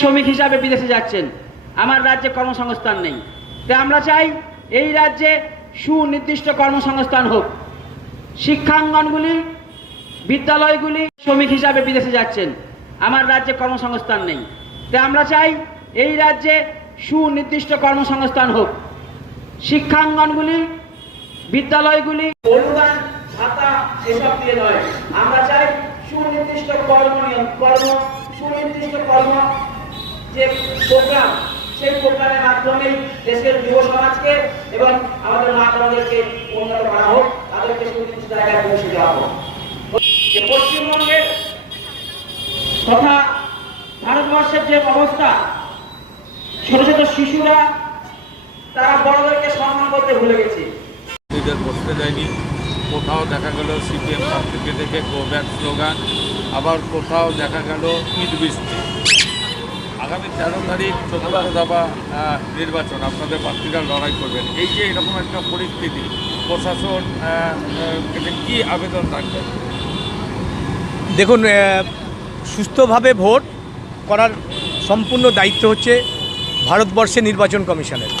শ্রমিক হিসাবে বিদেশে যাচ্ছেন, আমার রাজ্যে কর্মসংস্থান নেই। তাই আমরা চাই এই রাজ্যে সুনির্দিষ্ট কর্মসংস্থান হোক। শিক্ষাঙ্গনগুলি, বিদ্যালয়গুলি শ্রমিক হিসাবে বিদেশে যাচ্ছেন, আমার রাজ্যে কর্মসংস্থান নেই। তাই আমরা চাই এই রাজ্যে সুনির্দিষ্ট কর্মসংস্থান হোক। শিক্ষাঙ্গনগুলি, বিদ্যালয়গুলি অনুদান ভাতা এসব দিয়ে নয়, আমরা চাই সুনির্দিষ্ট সুনির্দিষ্ট কর্ম যে প্রোগ্রাম, সেই প্রোগ্রামের মাধ্যমে দেশের যুব সমাজকে এবং আমাদের মা বোনদেরকে উন্নত করা হোক, তাদেরকে সুনির্দিষ্ট জায়গায় পৌঁছে দেওয়া হোক। পশ্চিমবঙ্গের তথা ভারতবর্ষের যে অবস্থা, ছোট ছোট শিশুরা তারা বড়দেরকে সম্মান করতে ভুলে গেছে। বসতে যায়নি, কোথাও দেখা গেল সিপিএম থেকে দেখে কোব্যাক স্লোগান, আবার কোথাও দেখা গেল ঈদ বৃষ্টি। আগামী 13 তারিখ 14 দফা নির্বাচন, আপনাদের প্রার্থীরা লড়াই করবেন। এই যে এরকম একটা পরিস্থিতি, প্রশাসন কি আবেদন রাখবেন? দেখুন, সুস্থভাবে ভোট করার সম্পূর্ণ দায়িত্ব হচ্ছে ভারতবর্ষের নির্বাচন কমিশনের।